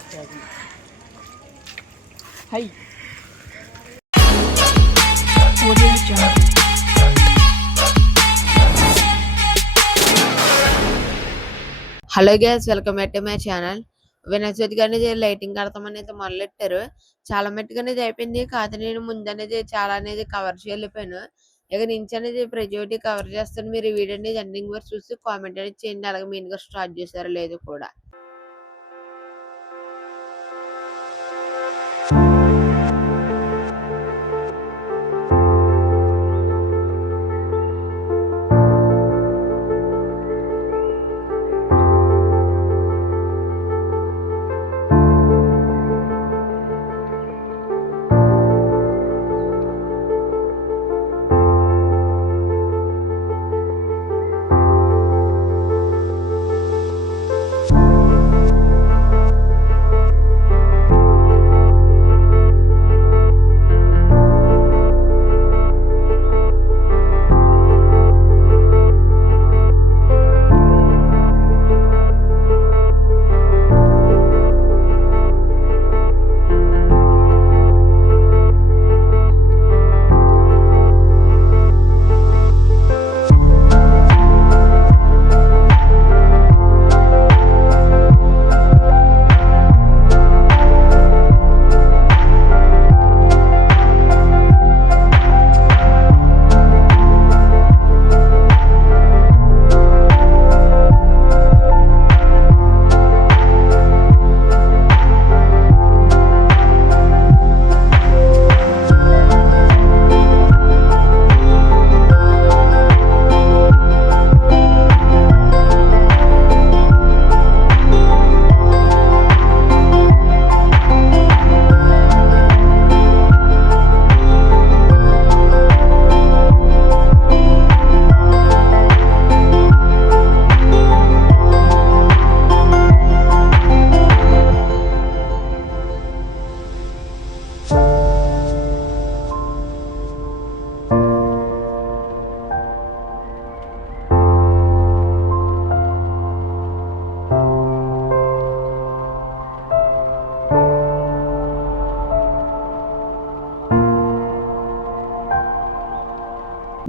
Okay అది high Audio Jungle. Hello guys, welcome back to my channel. Vinayaka చవితికి అనేది lighting కడతాం అనేది మొదలెట్టారు. చాలా మట్టుకు అనేది అయిపోయింది. కాకపోతే నేను ముందనేది చాలా అనేది కవర్ చేయలేకపోయాను. ఇక నుంచి అనేది ప్రతి ఒక్కటి కవర్ చేస్తాను. మీరు ఈ వీడియో అనేది ఎండింగ్ వరకు చూసి కామెంట్ అనేది చేయండి. అలాగే మీనుగా స్టార్ట్ చేశారో లేదో కూడా.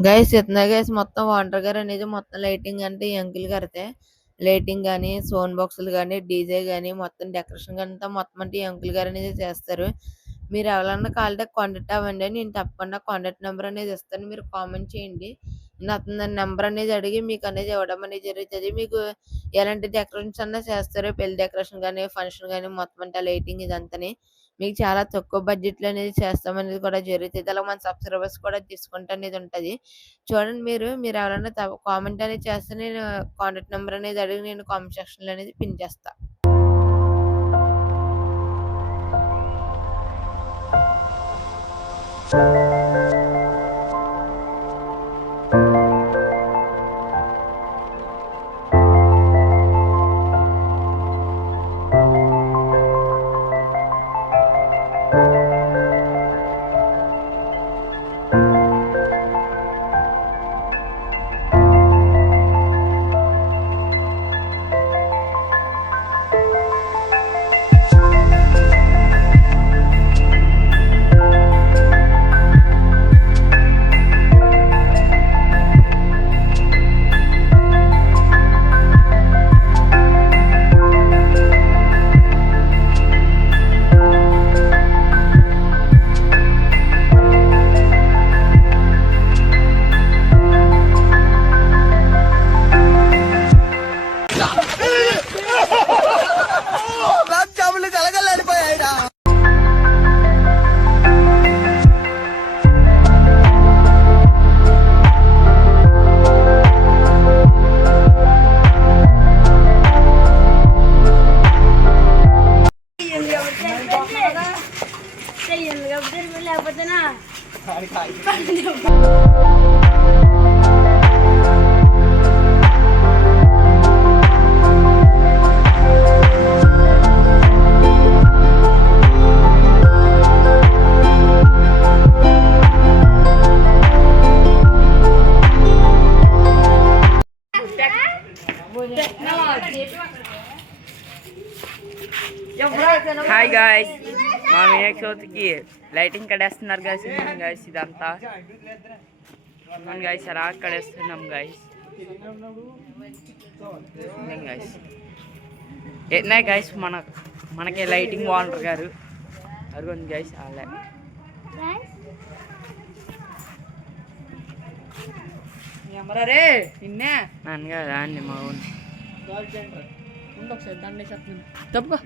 గైస్ ఇతనే గైస్ మొత్తం వాంటర్ గారు అనేది మొత్తం లైటింగ్ అంటే ఈ అంకుల్ గారితే లైటింగ్ కానీ సౌండ్ బాక్సులు కానీ డీజే కానీ మొత్తం డెకరేషన్ అంతా మొత్తం అంటే ఈ అంకుల్ గారు అనేది చేస్తారు. మీరు ఎవరన్నా కావాలంటే కాంటాక్ట్ అవ్వండి. నేను తప్పకుండా కాంటాక్ట్ నెంబర్ అనేది ఇస్తాను. మీరు కామెంట్ చేయండి. అతని నెంబర్ అనేది అడిగి మీకు అనేది ఇవ్వడం అనేది జరుగుతుంది. మీకు ఎలాంటి డెకరేషన్స్ అన్నా చేస్తారు. పెళ్లి డెకరేషన్ కానీ ఫంక్షన్ కానీ మొత్తం అంటే లైటింగ్ ఇదంతా మీకు చాలా తక్కువ బడ్జెట్లో అనేది చేస్తామనేది కూడా జరుగుతుంది. అలా మన సబ్స్క్రైబర్స్ కూడా డిస్కౌంట్ అనేది ఉంటుంది. చూడండి, మీరు ఎవరైనా కామెంట్ అనేది చేస్తే నేను కాంటాక్ట్ నెంబర్ అనేది అడిగి నేను కామెంట్ సెక్షన్లో అనేది పిన్ చేస్తా. గాయస్ మా వినాయక చవితికి లైటింగ్ కడేస్తున్నారు గాయస్. గాయస్ ఇదంతా గాయస్ అలా కడేస్తున్నాం గాయస్. గాయస్ ఎట్నా గాయస్ మనకి లైటింగ్ ఓనర్ గారు అరుగుంది గాయస్. అలా రే నిన్నే నన్ను కదా అండి మా ఊరు ఒకసారి దండే చెప్తాను తప్పుకో.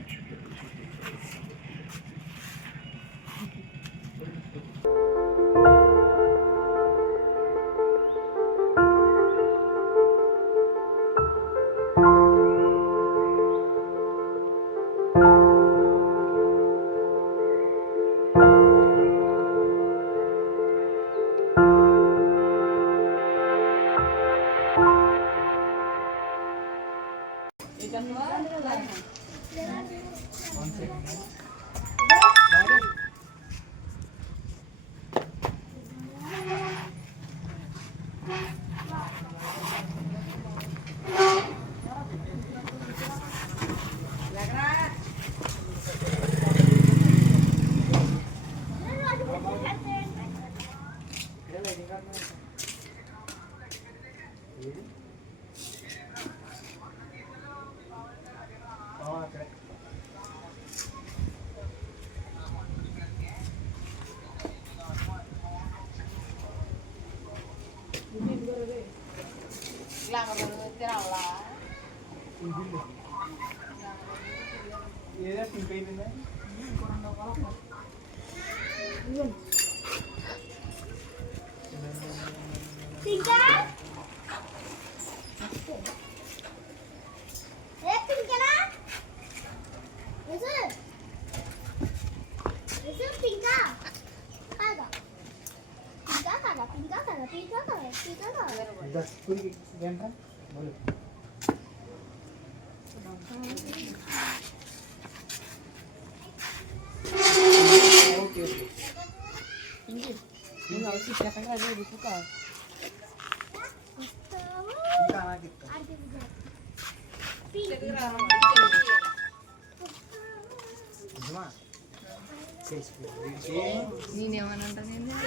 నేనేమనంటా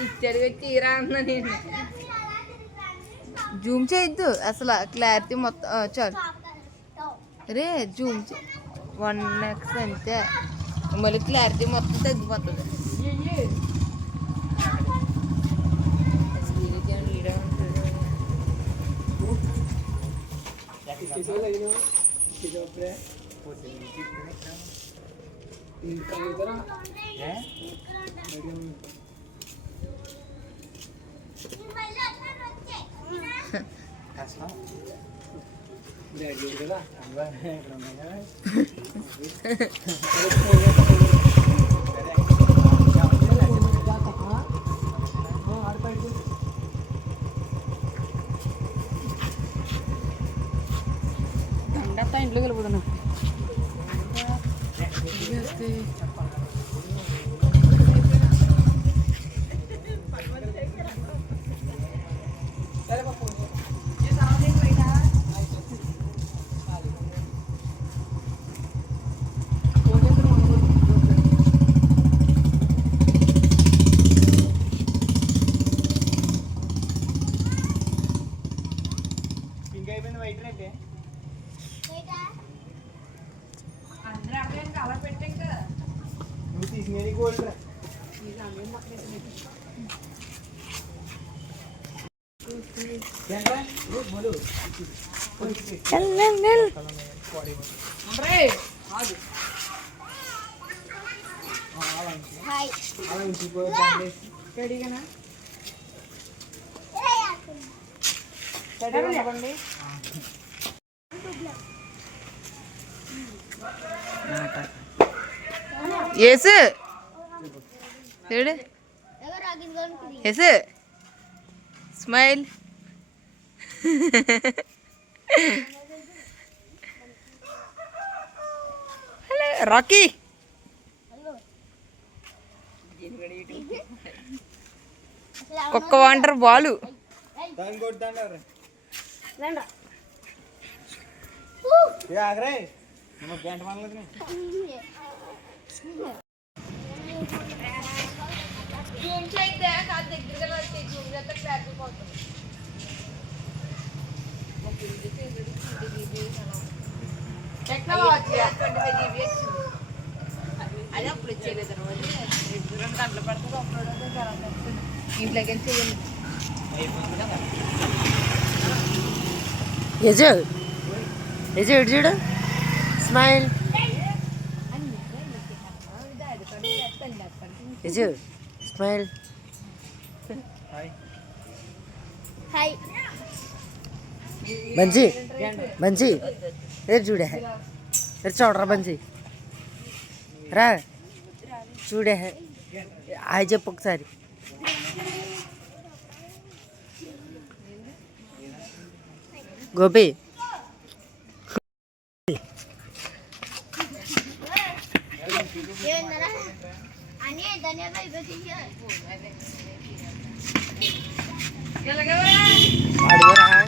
ఇచ్చాడు తీరా అన్నా నేను జూమ్ చేయొద్దు అసలు క్లారిటీ మొత్తం చాలు రే జూమ్ 1x అంతే మళ్ళీ క్లారిటీ మొత్తం తగ్గిపోతుంది. ఇంట్లోకి వెళ్ళిపోతున్నా ఏసు ఏసు స్మైల్ హలో రాకీ కుక్క వాంటర్ బాలు జూమ్ చేస్తే కాదు దగ్గరగా జూమ్ చేస్తే క్లారిటీ పోతుంది. టెక్నాలజీ 25 GB వచ్చింది. అది అప్పుడు ఇచ్చేయలేదు రోజు 2 గంటలు పడుతుంది అప్లోడ్ అవుతుంది తర్వాత వస్తుంది. ఇంట్లోకి చేయండి యజు యజు ఇటు చూడు స్మైల్ యజు స్మైల్ హాయ్ बंजी बंजी इधर जुड़े है इधर चौड़ रहा बंजी रा जुड़े है आज पक सारी गोभी అని ధన్యవాదాలు ఇవ్వకయ్యా आड़ रहा है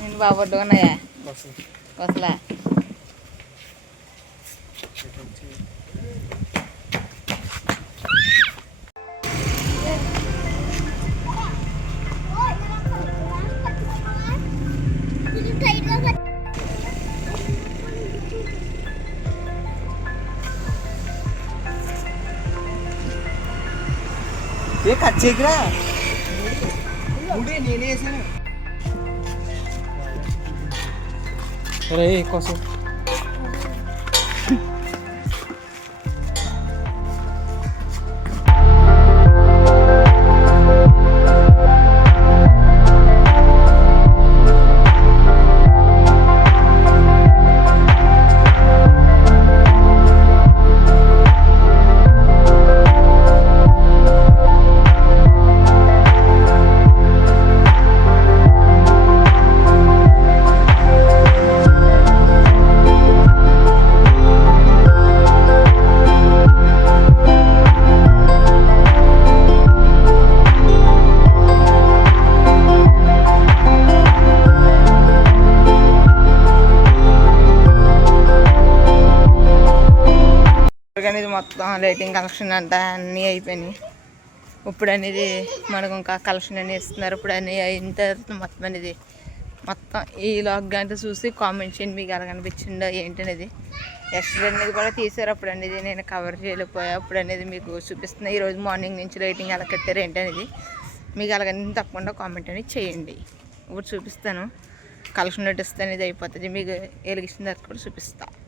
నేను బాబొడ్డు ఉన్నాయా కొసలా ఏ కట్ చేయకురా నేనే వేసాను కోసం అనేది మొత్తం లైటింగ్ కలెక్షన్ అంతా అన్నీ అయిపోయినాయి. ఇప్పుడు అనేది మనకు ఇంకా కలెక్షన్ అనేది ఇస్తున్నారు. ఇప్పుడు అన్నీ అయిన తర్వాత మొత్తం అనేది మొత్తం ఈ లాగ్ అంటే చూసి కామెంట్ చేయండి మీకు ఎలా కనిపించిందో ఏంటనేది. ఎక్స్ట్రా అనేది కూడా తీసారు. అప్పుడు అనేది నేను కవర్ చేయలేకపోయా. అప్పుడు అనేది మీకు చూపిస్తున్నా. ఈరోజు మార్నింగ్ నుంచి లైటింగ్ ఎలా కట్టారు ఏంటనేది మీకు అలాగని తప్పకుండా కామెంట్ అనేది చేయండి. ఇప్పుడు చూపిస్తాను. కలెక్షన్ నటిస్తే అనేది అయిపోతుంది. మీకు వెలిగించిన తర్వాత కూడా చూపిస్తాను.